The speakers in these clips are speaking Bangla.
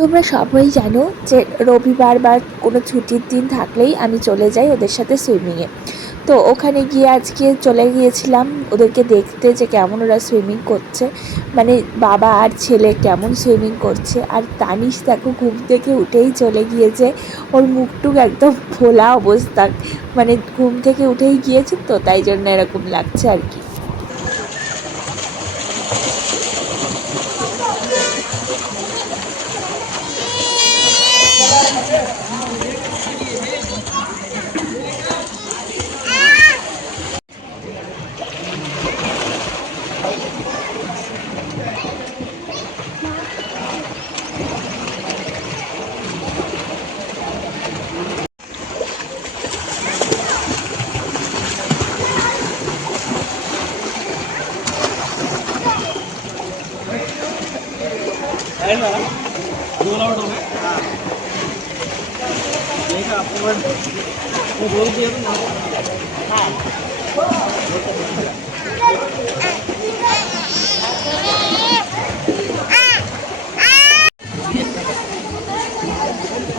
তোমরা সবাই জানো যে রবিবার বা কোনো ছুটির দিন থাকলেই আমি চলে যাই ওদের সাথে সুইমিংয়ে। তো ওখানে গিয়ে আজকে চলে গিয়েছিলাম ওদেরকে দেখতে যে কেমন ওরা সুইমিং করছে, মানে বাবা আর ছেলে কেমন সুইমিং করছে। আর তানিশ দেখো ঘুম থেকে উঠেই চলে গিয়েছে, ওর মুখটুক একদম ফোলা অবস্থা, মানে ঘুম থেকে উঠেই গিয়েছে তো তাই জন্য এরকম লাগছে আর কি।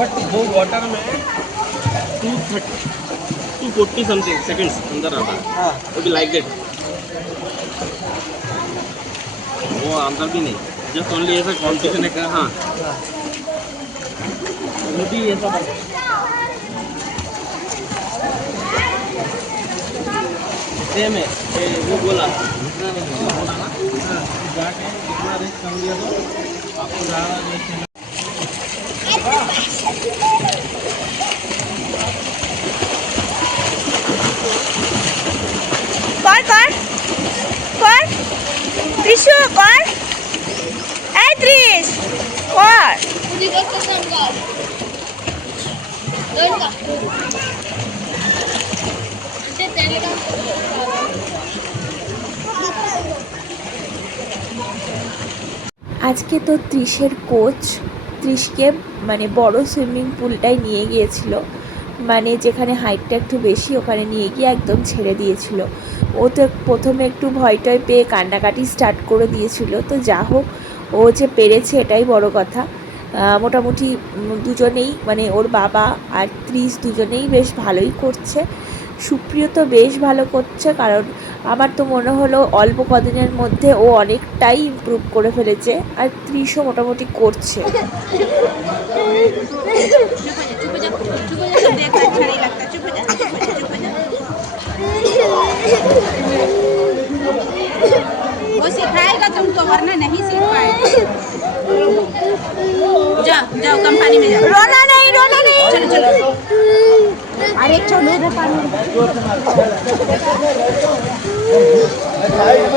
बट वो वाटर में 240 समथिंग सेकंड्स अंदर आता है, वो भी लाइक दैट, वो अंदर भी नहीं, जस्ट ओनली ऐसा कॉम्पिटिशन है। हाँ वो भी ऐसा सेम है, वो बोला जाके कितना रेस्ट कर लिया तो आपको ज़्यादा रेस्ट কর ত্রিশু কর, এই ত্রিশ কর। আজকে তো ত্রিশের কোচ ত্রিশকে মানে বড় সুইমিং পুলটাই নিয়ে গিয়েছিল, মানে যেখানে হাইটটা একটু বেশি ওখানে নিয়ে গিয়ে একদম ছেড়ে দিয়েছিল। ও তো প্রথমে একটু ভয় টয় পেয়ে কান্নাকাটি স্টার্ট করে দিয়েছিল, তো যা হোক ও যে পেরেছে এটাই বড় কথা। মোটামুটি দুজনেই মানে ওর বাবা আর ত্রিশ দুজনেই বেশ ভালোই করছে। সুপ্রিয় তো বেশ ভালো করছে, কারণ আমার তো মনে হলো অল্প কদিনের মধ্যে ও অনেকটাই ইমপ্রুভ করে ফেলেছে, আর ত্রিশও মোটামুটি করছে। वो सिखाएगा तुमको, वरना नहीं सीख पाएगा। जाओ जाओ कम पानी में जाओ। रोना नहीं चलो चलो। अरे चलो पानी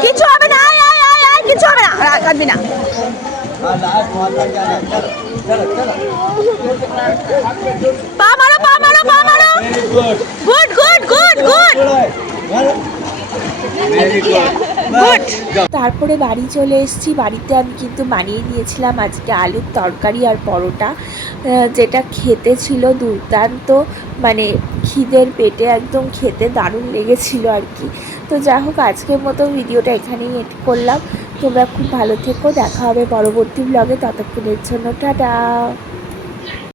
কিছু হবে না, আয় কিছু হবে না, কাঁদবি না। পা মারো গুড গুড গুড গুড। তারপরে বাড়ি চলে এসেছি। বাড়িতে আমি কিন্তু বানিয়ে নিয়েছিলাম আজকে আলুর তরকারি আর পরোটা, যেটা খেতে ছিল দুর্দান্ত, মানে খিদের পেটে একদম খেতে দারুণ লেগেছিল আর কি। তো যা হোক আজকের মতো ভিডিওটা এখানেই এড করলাম। তোমরা খুব ভালো থেকো, দেখা হবে পরবর্তী ব্লগে, ততক্ষণের জন্য টাটা।